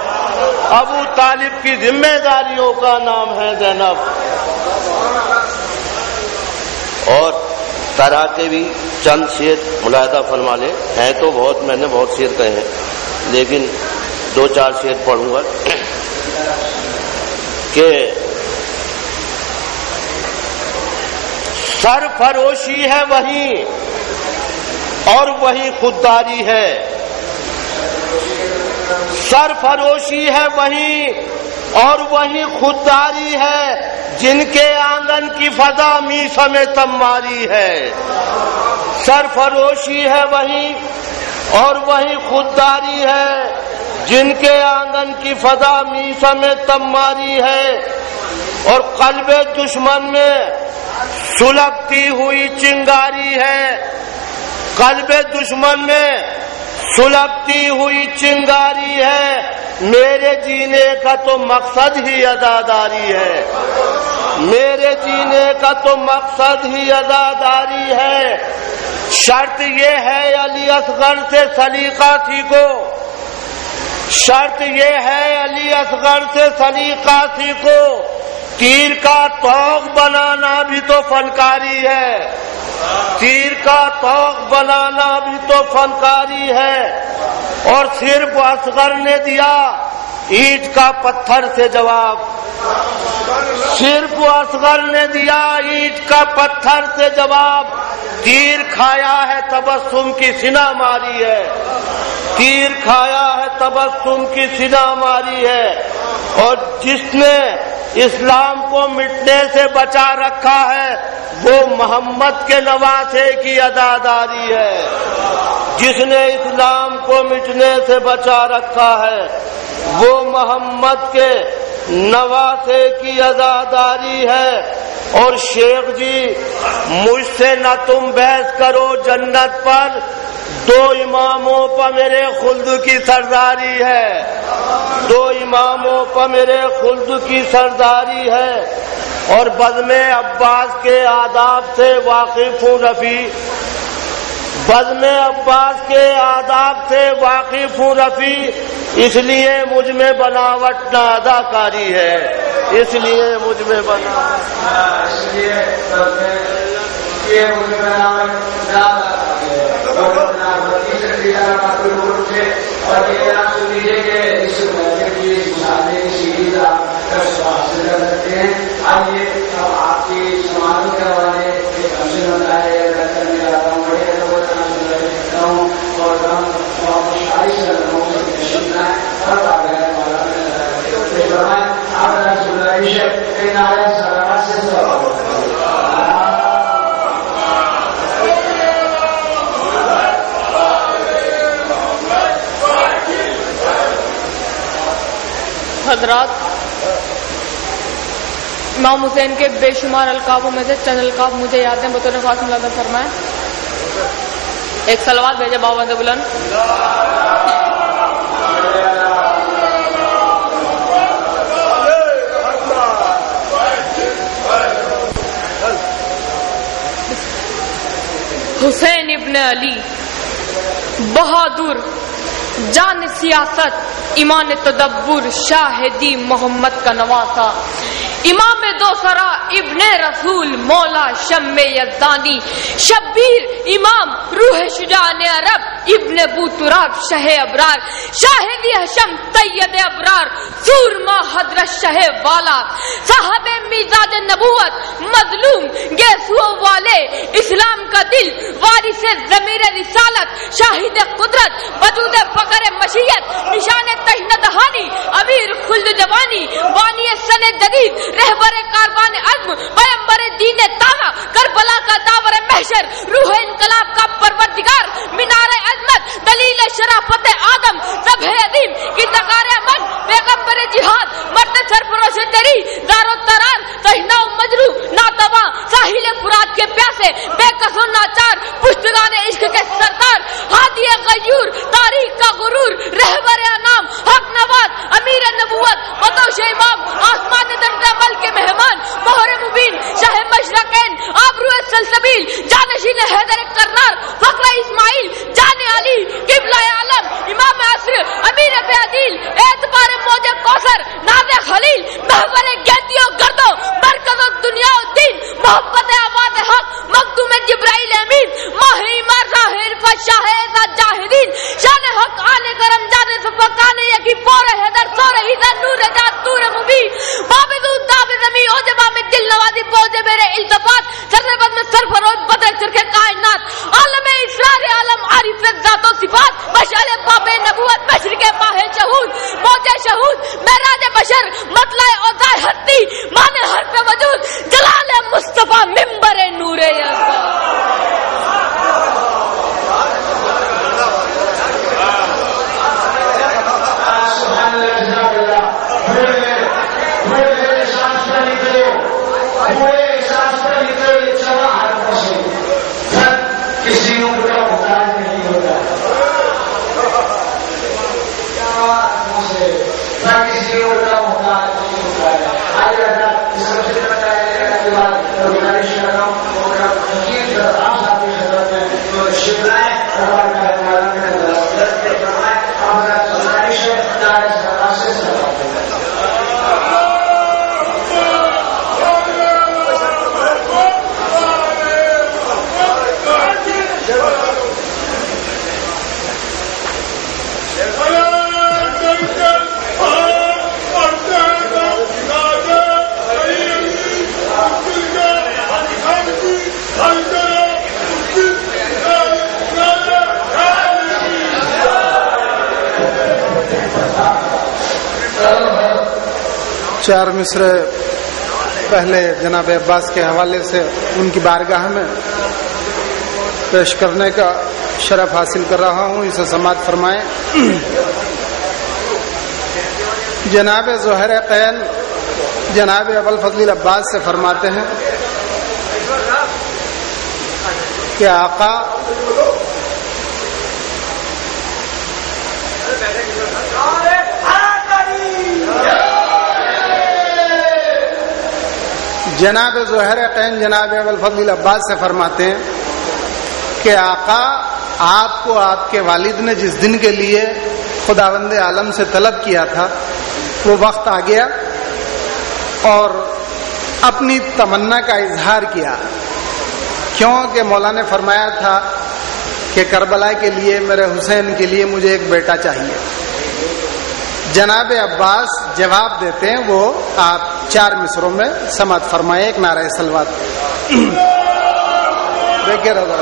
ابو طالب کی ذمہ داریوں کا نام ہے زینب. اور طرح کے بھی چند شعر ملاحظہ فرما لیں, ہیں تو بہت, میں نے بہت شعر کہے ہیں, لیکن 2-4 شعر پڑھوں گا. کہ سرفروشی ہے وہیں اور وہی خودداری ہے, سرفروشی ہے وہیں اور وہی خودداری ہے, جن کے آنگن کی فضا میسم تماری ہے. سرفروشی ہے وہیں اور وہی خودداری ہے, جن کے آنگن کی فضا میسم تماری ہے. اور قلب دشمن میں سلگتی ہوئی چنگاری ہے, قلب دشمن میں سلگتی ہوئی چنگاری ہے. میرے جینے کا تو مقصد ہی عزاداری ہے, میرے جینے کا تو مقصد ہی عزاداری ہے. شرط یہ ہے علی اصغر سے سلیقہ سیکھو, شرط یہ ہے علی اصغر سے سلیقہ سیکھو. تیر کا توق بنانا بھی تو فنکاری ہے, تیر کا توق بنانا بھی تو فنکاری ہے. اور صرف اصغر نے دیا اینٹ کا پتھر سے جواب, صرف اصغر نے دیا اینٹ کا پتھر سے جواب. تیر کھایا ہے تبسم کی سینہ ماری ہے, تیر کھایا ہے تبسم کی سینہ ماری ہے. اور جس نے اسلام کو مٹنے سے بچا رکھا ہے وہ محمد کے نواسے کی عزاداری ہے، جس نے اسلام کو مٹنے سے بچا رکھا ہے وہ محمد کے نواسے کی عزاداری ہے۔ اور شیخ جی مجھ سے نہ تم بحث کرو جنت پر، دو اماموں پر میرے خلد کی سرداری ہے، دو اماموں پر میرے خلد کی سرداری ہے۔ اور بزم عباس کے آداب سے واقف ہوں رفیع، بزم عباس کے آداب سے واقف ہوں رفیع، اس لیے مجھ میں بناوٹ نہ اداکاری ہے، اس لیے مجھ میں بناوٹ آئیے اب آپ کی سوالوں کے حوالے ایک ہمیں بتائے اور حضرات، امام حسین کے بے شمار القابوں میں سے چند القاب مجھے یاد ہیں، بطور خاص ملازم فرمائیں۔ ایک صلوات بھیجے باوند بلند۔ حسین ابن علی بہادر، جان سیاست، ایمان تدبر، شاہدی محمد کا نواسا، امام دو سرا ابن رسول، مولا شم یزدانی، شبیر امام، روح شجاع عرب، ابن ابو تراب، شہ ابرار، شاہدی حشم، سید ابرار، سورما حضرت شہ والا، صاحب میزاج نبوت، مظلوم گیسو والے، اسلام کا دل، وارث ضمیر رسالت، شاہد قدرت، وجود فقر مشیت، نشان تشنہ دہانی، امیر خلد جوانی، بانی سن جدید، رہبر کاروان عزم، پیمبر دین تازہ، کربلا کا داور محشر، روح انقلاب کا پروردگار، مینار عظمت، دلیل شرافت آدم، ذبح عظیم کی تقار امن، پیغمبر جہاد، مرد سرفروش دری، زار و تران، تہنا و مجروح، ناتواں، ساحل فرات کے پیاسے، بے کس و ناچار، پشتگان عشق کے سردار، ہادی غیور، تاریخ کا غرور، رہبر انام، حق نواز، امیر نبوت، بطوش امام، آسمان درد عمل کے مہمان، مہر مبین، شاہ مشرقین، آبرو سلسبیل، جانشین حیدر کرنار، فخر اسماعیل، جان علی، قبلہ عالم، امام عصر، امیر عدیل، اعتبار موج کوثر، ناز خلیل، محور گیتی و گردو، مرکز و دنیا و دین، محبت آواز حق، مخدوم جبرائیل امین، ماہ ایمان راہ عرفت، شاہ اعزاز جاہدین، شان حق آنے کرم جانے سفقان یکی پور حیدر سور حیدر نور جات تور مبین، بابدود داب زمین اوجبا میں دل نوازی پوجے میرے التفات، سربت میں سرفروش بدر چرکے کائنات، عالم اسرار عالم عارف ذات و صفات، مشعل باب نبوت، مشرق ماہ شہود، موج شہود، معراج بشر، مطلع اوضاع ہستی، مان حرف وجود، جلال مصطفیٰ، منبر نور چار مصرے پہلے جناب عباس کے حوالے سے ان کی بارگاہ میں پیش کرنے کا شرف حاصل کر رہا ہوں، اسے سماعت فرمائیں۔ جناب ظہر قین جناب ابوالفضل عباس سے فرماتے ہیں کہ آقا جناب ظہر قین جناب ابوالفضل عباس سے فرماتے ہیں کہ آقا آپ کو آپ کے والد نے جس دن کے لیے خداوند عالم سے طلب کیا تھا وہ وقت آ گیا اور اپنی تمنا کا اظہار کیا، کیونکہ مولا نے فرمایا تھا کہ کربلا کے لیے میرے حسین کے لیے مجھے ایک بیٹا چاہیے۔ جناب عباس جواب دیتے ہیں، وہ آپ 4 مصروں میں سماعت فرمائیں، ایک نعرہ صلوات دیکھیے رضا۔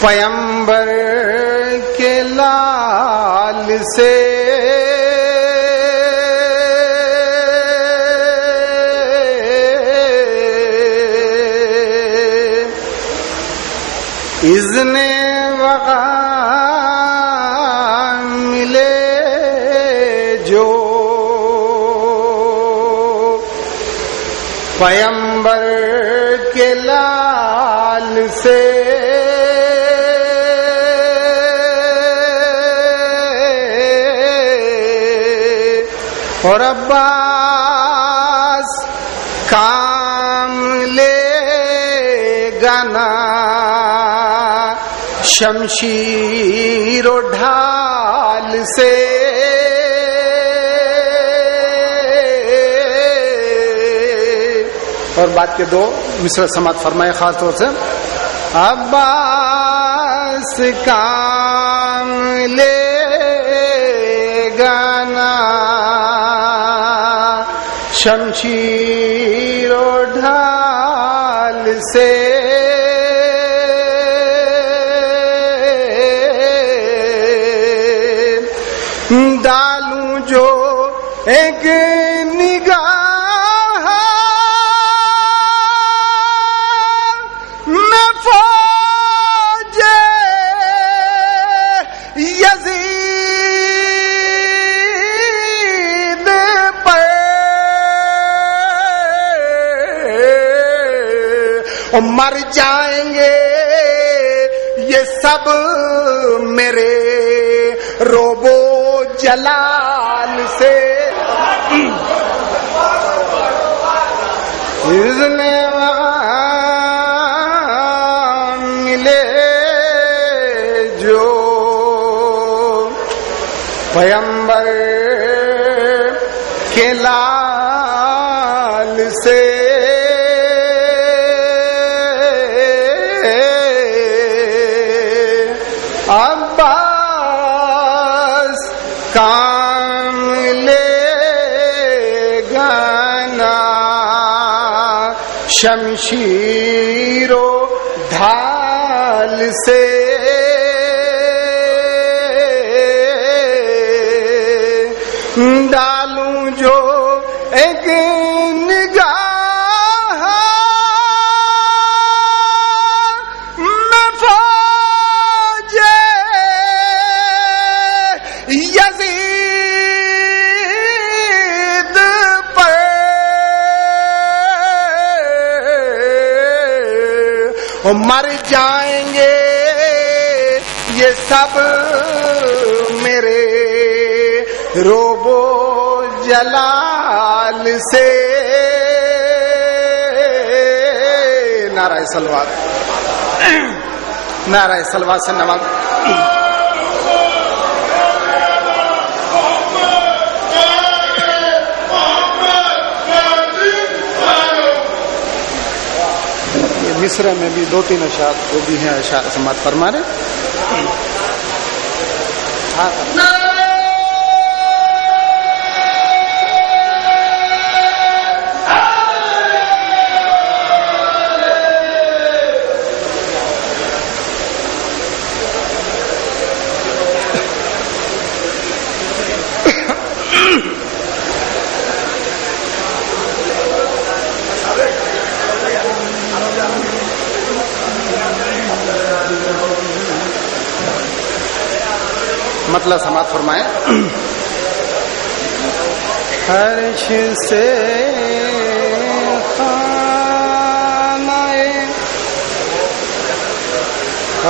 پیمبر کے لال سے اذن وغا ملے جو پیمبر کے لال سے اور عباس کام لے گانا شمشیر و ڈھال سے اور بات کے 2 مصرع سماعت فرمائے خاص طور سے۔ عباس کام لے گانا شمشیر و ڈھال سے ڈالوں جو ایک نگاہ میں فوج یزید پر مر جائیں گے یہ سب میرے روبو جلال سے۔ اذن ملے جو پیمبر کے لال سے عباس کام لے گانا شمشیر و ڈھال سے ڈالوں جو ایک نگاہ میں فوج یزید پر مر جائیں گے یہ سب میرے روبو جلال سے۔ نعرہ صلوات، نعرہ صلوات سے نواز۔ مصرع میں بھی 2-3 اشعار وہ بھی ہیں، اشعار سماعت فرما رہے۔ مطلب سماعت فرمائیں. عرش سے خانۂ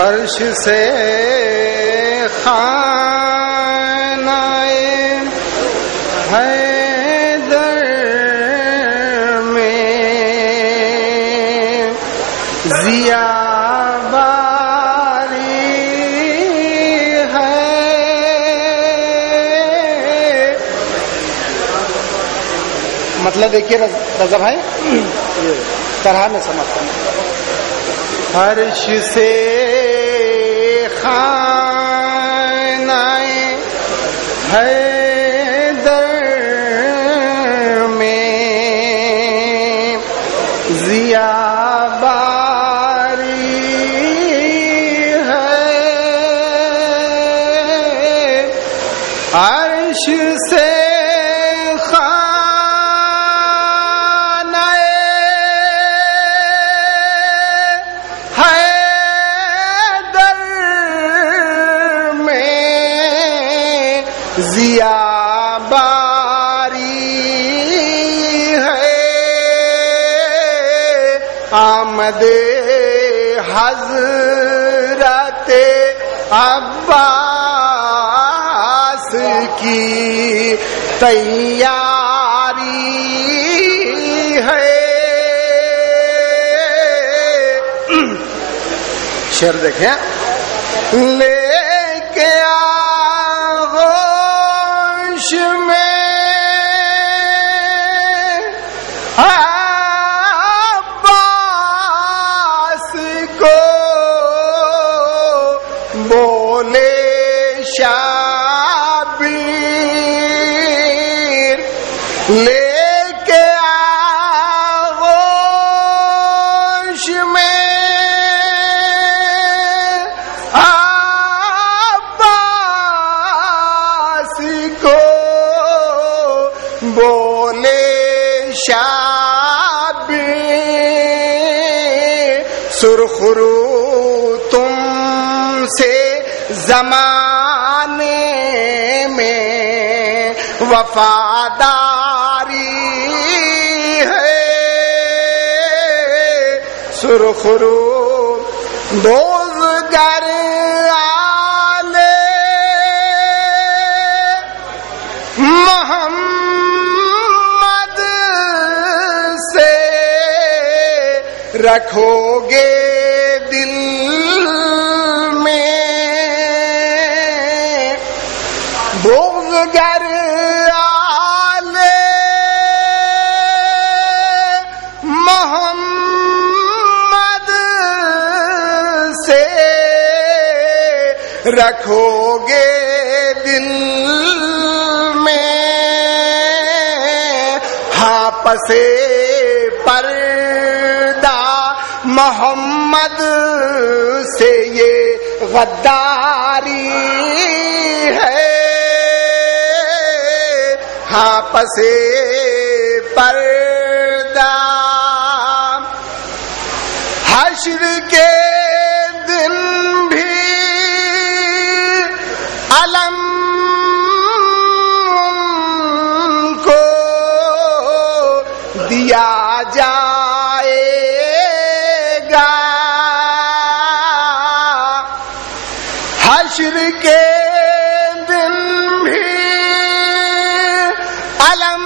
عرش سے خانۂ حیدر میں ضیا مطلب دیکھیے رضا بھائی طرح میں سمجھ کرنا. عرش سے خانۂ حیدر میں ضیا باری ہے. عرش سے ضیا باری ہے. آمد حضرت عباس کی تیاری ہے. شعر دیکھیں. لے کے میں عباس کو بولے شابیر. لے کے آغوش میں بولے شابیر. سرخرو تم سے زمانے میں وفاداری ہے. سرخرو دوزگر محمد سے رکھو گے دل میں. بغضگر آل محمد سے رکھو گے دل میں. پسے پردہ محمد سے یہ غداری ہے. ہاں پسے پردہ حشر کے دن بھی علم کو دیا جائے گا. حشر کے دن بھی علم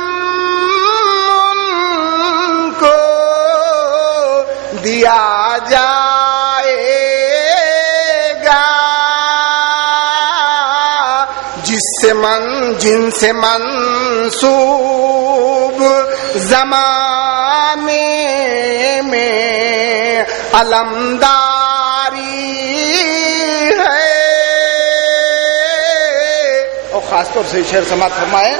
کو دیا جائے گا. جن سے منسوب زمانے میں علمداری ہے. خاص طور سے شعر سماعت فرمائے.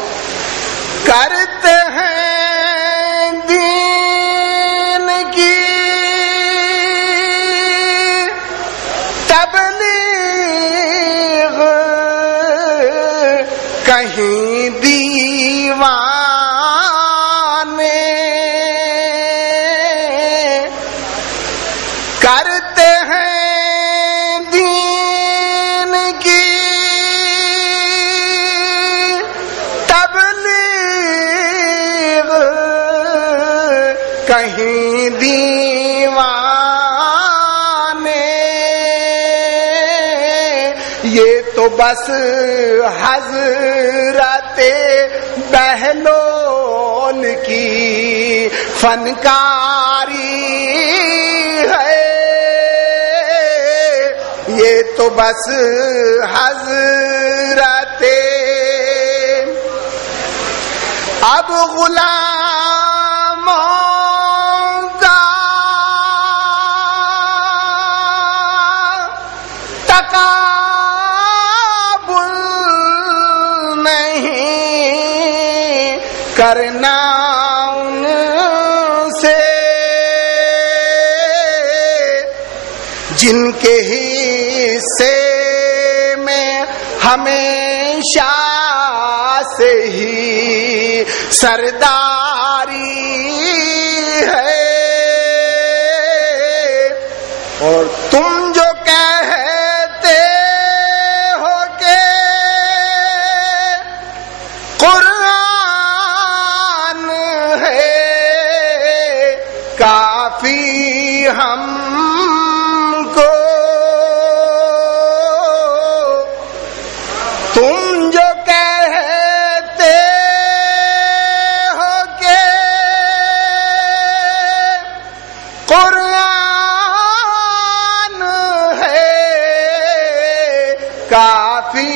کرتے ہیں دین کی تبلیغ کہیں دیوانے، کرتے ہیں دین کی تبلیغ کہیں دیوانے، یہ تو بس حضرت بہلول کی فنکاری ہے، یہ تو بس حضرت اب غلاموں کا تقابل نہیں کرنا ان سے، جن کے حصے میں ہمیشہ سے ہی سرداری ہے، اور تم جو کہتے ہو کہ قرآن ہے کافی ہم کو، تم جو کہتے ہو کہ قرآن ہے کافی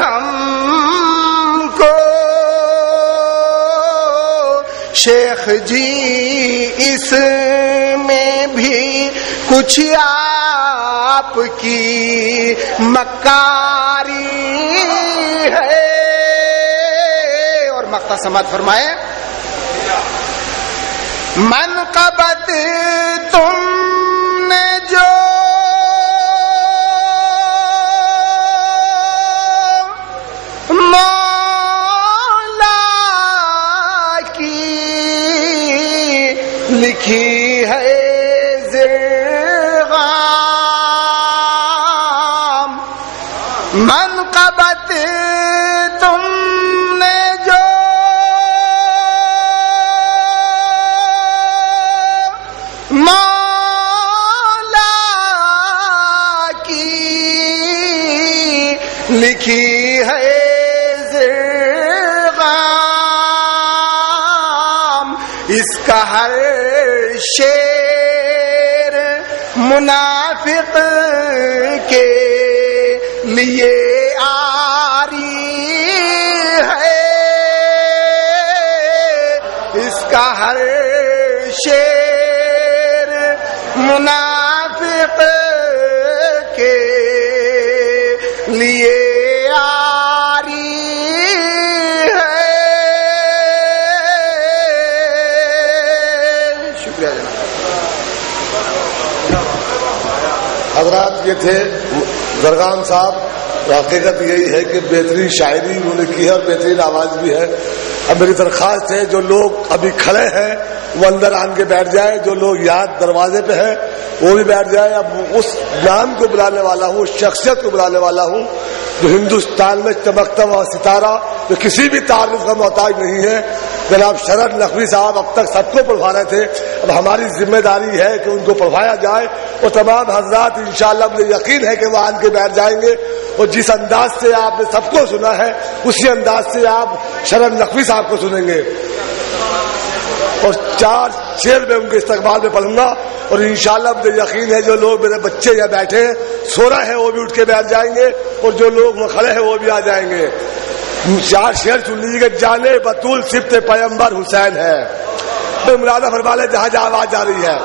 ہم کو، شیخ جی اس میں بھی کچھ آپ کی مکاری ہے، اور مقطع سماعت فرمائے. منقبت تم نے جو مولا کی لکھی ہے زرغام، منقبت تم نے جو مولا کی لکھی ہے زرغام، اس کا ہر شعر منافق کے لیے آری ہے، اس کا ہر شعر منافق کے لیے آری ہے. شکریہ جناب. حضرات یہ تھے زرغام صاحب. حقیقت یہی ہے کہ بہترین شاعری انہوں نے کی ہے اور بہترین آواز بھی ہے. اب میری درخواست ہے جو لوگ ابھی کھڑے ہیں وہ اندر آن کے بیٹھ جائے، جو لوگ یاد دروازے پہ ہیں وہ بھی بیٹھ جائے. اب اس نام کو بلانے والا ہوں، اس شخصیت کو بلانے والا ہوں جو ہندوستان میں چمکتا ہوا ستارہ، جو کسی بھی تعارف کا محتاج نہیں ہے. جناب شرد نقوی صاحب اب تک سب کو پڑھوا رہے تھے، اب ہماری ذمہ داری ہے کہ ان کو پڑھوایا جائے، اور تمام حضرات انشاءاللہ مجھے یقین ہے کہ وہ آن کے بیٹھ جائیں گے. اور جس انداز سے آپ نے سب کو سنا ہے اسی انداز سے آپ شرد نقوی صاحب کو سنیں گے، اور 4 شعر میں ان کے استقبال میں پڑھوں گا. اور انشاءاللہ مجھے یقین ہے جو لوگ میرے بچے یہاں بیٹھے ہیں سو رہے ہیں وہ بھی اٹھ کے بیٹھ جائیں گے، اور جو لوگ وہ کھڑے ہیں وہ بھی آ جائیں گے. 4 شعر سن لیجیے گا. جانے بطول صفت پیغمبر حسین ہے، میں مولانا فرما لے جہاں جہاں آواز آ رہی ہے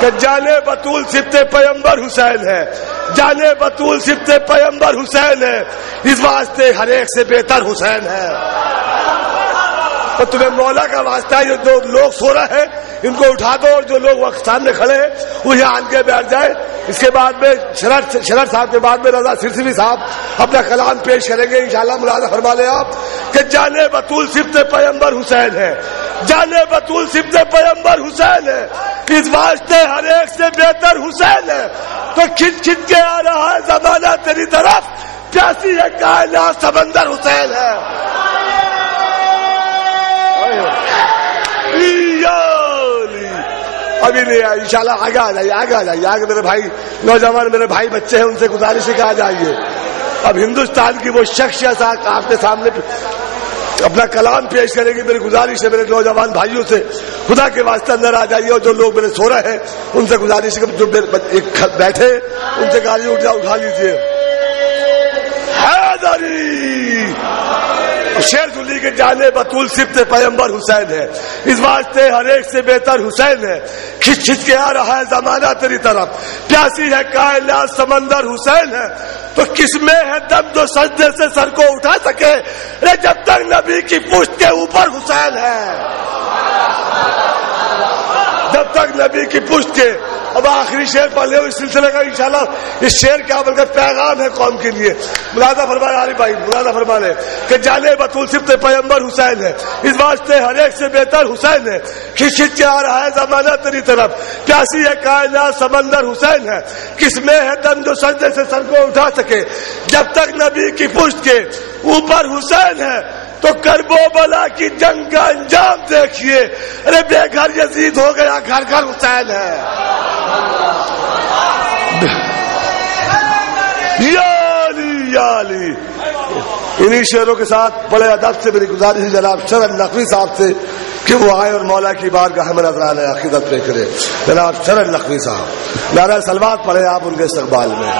کہ جانے بطول صفت پیغمبر حسین ہے، جانے بطول صفت پیغمبر حسین ہے، اس واسطے ہر ایک سے بہتر حسین ہے۔ تو تمہیں مولا کا واسطہ ہے، جو لوگ سو رہے ہیں ان کو اٹھا دو، اور جو لوگ وقت سامنے کھڑے ہیں وہ یہاں آن کے بیٹھ جائے۔ اس کے بعد میں شرر صاحب کے بعد میں رضا سرسوی صاحب اپنا کلام پیش کریں گے انشاءاللہ۔ ملاحظہ فرما لیں آپ کہ جانے بطول صفت پیغمبر حسین ہے، جانے بطول صفت پیغمبر حسین ہے، اس واسطے ہر ایک سے بہتر حسین ہے۔ تو کھنچ کھنچ کے آ رہا ہے زمانہ تیری طرف، پیاسی ہے کائنات سمندر حسین ہے۔ ابھی نہیں آئی انشاءاللہ، آگے آ جائیے، آگے آ جائیے، آگے میرے بھائی نوجوان میرے بھائی بچے ہیں، ان سے گزارش ہے کہ آ جائیے۔ اب ہندوستان کی وہ شخصیت آپ کے سامنے اپنا کلام پیش کرے گی، میری گزارش ہے میرے نوجوان بھائیوں سے خدا کے واسطے اندر آ جائیے، اور جو لوگ میرے سو رہے ہیں ان سے گزارش ہے کہ جو بیٹھے ان سے گاڑی اٹھا لیجیے۔ شیر سنی کے جانے بطول صفت پیغمبر حسین ہے، اس واسطے ہر ایک سے بہتر حسین ہے۔ کھچ کھچ کے آ رہا ہے زمانہ تیری طرف، پیاسی ہے کائنات سمندر حسین ہے۔ تو کس میں ہے دم جو سجدے سے سر کو اٹھا سکے، جب تک نبی کی پشت کے اوپر حسین ہے، جب تک نبی کی پشت کے۔ اب آخری شعر پڑھ لے اس سلسلے کا انشاءاللہ، اس شعر کیا بلکہ پیغام ہے قوم کے لیے۔ ملاحظہ فرمائے عارف بھائی، ملاحظہ فرما لے کہ جانے بطول صفت پیغمبر حسین ہے، اس واسطے ہر ایک سے بہتر حسین ہے۔ کھچ کھچ کے آ رہا ہے زمانہ تیری طرف، پیاسی ہے کائنات سمندر حسین ہے۔ کس میں ہے دم جو سجدے سے سر کو اٹھا سکے، جب تک نبی کی پشت کے اوپر حسین ہے۔ تو کرب و بلا کی جنگ کا انجام دیکھیے، ارے بے گھر یزید ہو گیا، گھر گھر حسین ہے۔ یا علی یا علی۔ انہی شعروں کے ساتھ بڑے ادب سے میری گزارش ہے جناب شرر نقوی صاحب سے کہ وہ آئے اور مولا کی بارگاہ میں نظرانہ عقیدت پیش کرے۔ جناب شرر نقوی صاحب نعرہ صلوات پڑھے آپ ان کے استقبال میں۔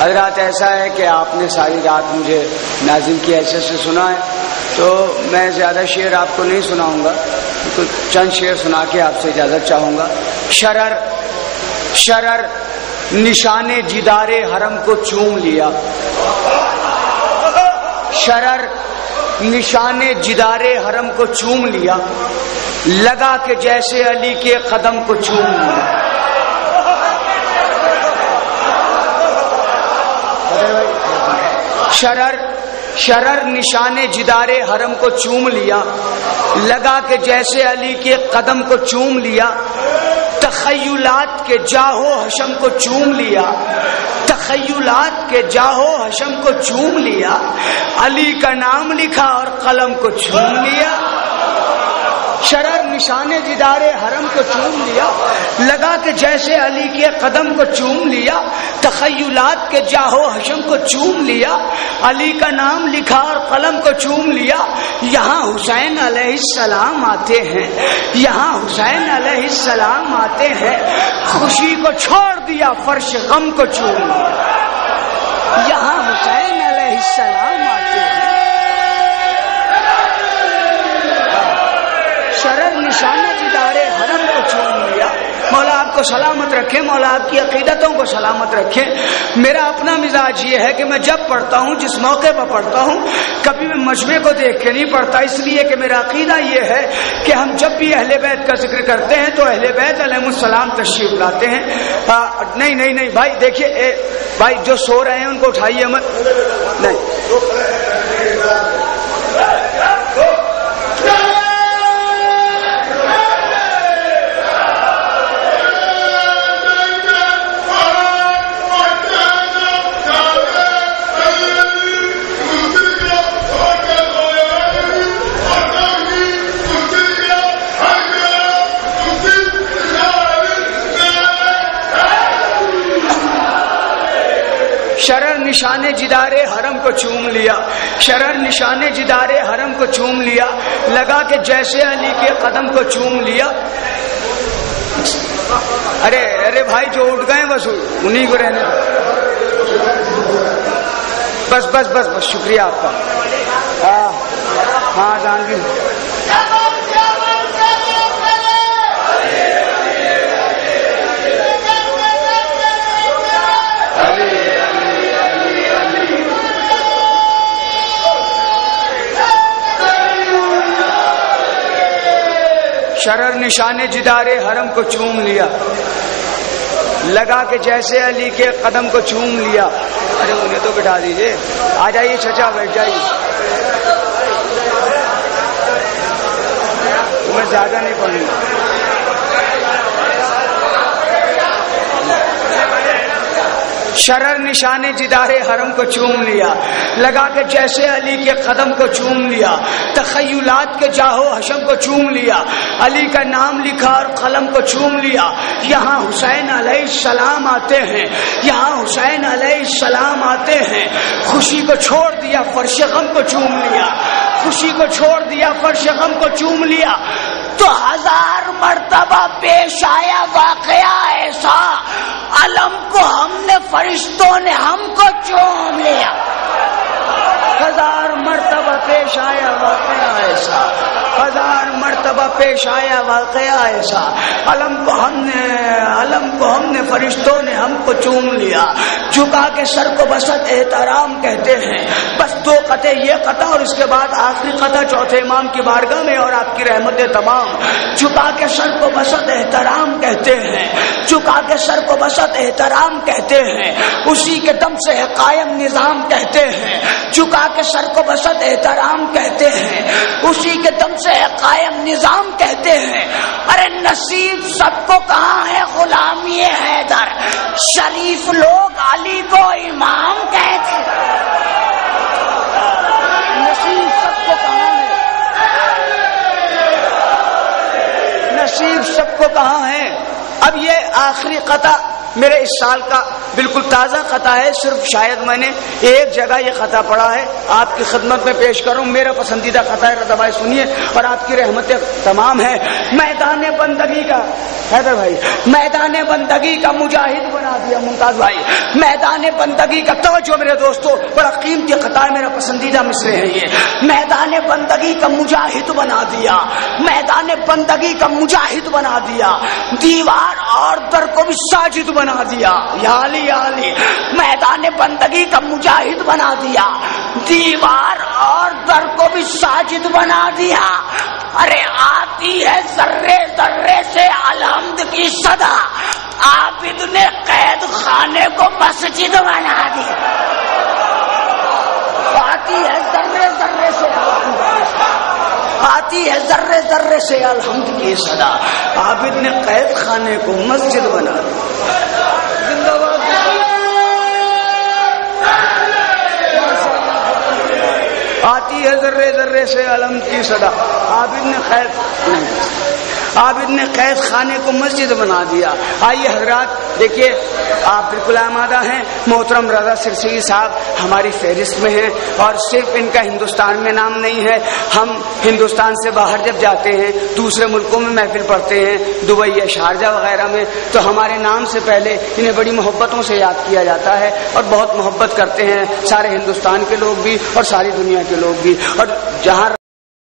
حضرات ایسا ہے کہ آپ نے ساری رات مجھے ناظم کی حیثیت سے سنا ہے، تو میں زیادہ شعر آپ کو نہیں سناؤں گا، تو چند شعر سنا کے آپ سے اجازت چاہوں گا۔ شرر شرر نشان جدار حرم کو چوم لیا، شرر نشان جدار حرم کو چوم لیا، لگا کہ جیسے علی کے قدم کو چوم لیا۔ شرر شرر نشان جدار حرم کو چوم لیا، لگا کہ جیسے علی کے قدم کو چوم لیا، تخیلات کے جاہو حشم کو چوم لیا، تخیلات کے جاہو حشم کو چوم لیا، علی کا نام لکھا اور قلم کو چوم لیا۔ شرر نشان جدار حرم کو چوم لیا، لگا کہ جیسے علی کے قدم کو چوم لیا، تخیلات کے جاہو حشم کو چوم لیا، علی کا نام لکھا اور قلم کو چوم لیا، یہاں حسین علیہ السلام آتے ہیں، یہاں حسین علیہ السلام آتے ہیں، خوشی کو چھوڑ دیا فرش غم کو چوم لیا، یہاں حسین علیہ السلام آتے ہیں، شرر نشان جدار حرم کو چوم لیا۔ مولا آپ کو سلامت رکھے، مولا آپ کی عقیدتوں کو سلامت رکھے۔ میرا اپنا مزاج یہ ہے کہ میں جب پڑھتا ہوں، جس موقع پر پڑھتا ہوں، کبھی میں مجمع کو دیکھ کے نہیں پڑھتا، اس لیے کہ میرا عقیدہ یہ ہے کہ ہم جب بھی اہل بیت کا ذکر کرتے ہیں تو اہل بیت علیہ السلام تشریف لاتے ہیں۔ نہیں بھائی دیکھیے، بھائی جو سو رہے ہیں ان کو اٹھائیے مت، نہیں شرر نشان جدار حرم کو چوم لیا، شرر نشان جدار حرم کو چوم لیا، لگا کہ جیسے علی کے قدم کو چوم لیا۔ ارے بھائی جو اٹھ گئے بس انہیں کو رہنے بس شکریہ آپ کا۔ ہاں جانگیر شرر نشان جدار حرم کو چوم لیا، لگا کہ جیسے علی کے قدم کو چوم لیا۔ ارے انہیں تو بٹھا دیجئے، آ جائیے چچا، بیٹھ جائیے، میں زیادہ نہیں پڑھوں گا۔ شرر نشان جدار حرم کو چوم لیا، لگا کہ جیسے علی کے قدم کو چوم لیا، تخیلات کے جاہو حشم کو چوم لیا، علی کا نام لکھا اور قلم کو چوم لیا، یہاں حسین علیہ السلام آتے ہیں، یہاں حسین علیہ السلام آتے ہیں، خوشی کو چھوڑ دیا فرش غم کو چوم لیا، خوشی کو چھوڑ دیا فرش غم کو چوم لیا، تو 1000 مرتبہ پیش آیا واقعہ ایسا، علم کو ہم نے فرشتوں نے ہم کو چوم لیا۔ 1000 مرتبہ پیش آیا واقعہ ایسا، 1000 مرتبہ پیش آیا واقعہ ایسا، علم کو ہم نے فرشتوں نے ہم کو چوم لیا، جھکا کے سر کو بسط احترام کہتے ہیں۔ بس 2 قطعے، یہ قطع اور اس کے بعد آخری قطع چوتھے امام کی بارگاہ میں اور آپ کی رحمت تمام، جھکا کے سر کو بسط احترام کہتے ہیں، جھکا کے سر کو بسط احترام کہتے ہیں، اسی کے دم سے ہے قائم نظام کہتے ہیں، جھکا کے سر کو بسط احترام کہتے ہیں، اسی کے دم سے ہے قائم نظام کہتے ہیں۔ ارے نصیب سب کو کہاں ہے غلامی حیدر، شریف لوگ علی کو امام کہتے ہیں، نصیب سب کو کہاں ہے، نصیب سب کو کہاں ہے۔ اب یہ آخری قطع میرے اس سال کا بالکل تازہ قطع ہے، صرف شاید میں نے ایک جگہ یہ قطع پڑھا ہے، آپ کی خدمت میں پیش کروں، میرا پسندیدہ قطع ہے، رضا بھائی سنیے اور آپ کی رحمتیں تمام ہے۔ میدان بندگی کا حیدر بھائی، میدان بندگی کا مجاہد بنا دیا ممتاز بھائی، میدان بندگی کا، توجہ میرے دوستو، بڑا قیمتی قطع ہے، میرا پسندیدہ مصرع ہے یہ، میدان بندگی کا مجاہد بنا دیا، میدان بندگی کا مجاہد بنا دیا، دیوار اور در کو بھی ساجد بنا دیا، یا علی یا علی، میدان بندگی کا مجاہد بنا دیا، دیوار اور در کو بھی ساجد بنا دیا۔ ارے آتی ہے ذرے ذرے سے الحمد کی صدا، عابد نے قید خانے کو مسجد بنا دیا، آتی ہے ذرے ذرے سے آتی ہے ذرے ذرے سے الحمد کی صدا، عابد نے قید خانے کو مسجد بنا دیا۔ زندہ باد، آتی ہے ذرے ذرے سے الحمد کی صدا، عابد نے قید عابد نے قید خانے کو مسجد بنا دیا۔ آئیے حضرات دیکھیے، آپ بالکل آمادہ ہیں۔ محترم رضا سرسوی صاحب ہماری فہرست میں ہیں، اور صرف ان کا ہندوستان میں نام نہیں ہے، ہم ہندوستان سے باہر جب جاتے ہیں، دوسرے ملکوں میں محفل پڑھتے ہیں، دبئی یا شارجہ وغیرہ میں، تو ہمارے نام سے پہلے انہیں بڑی محبتوں سے یاد کیا جاتا ہے، اور بہت محبت کرتے ہیں سارے ہندوستان کے لوگ بھی اور ساری دنیا کے لوگ بھی۔ اور جہاں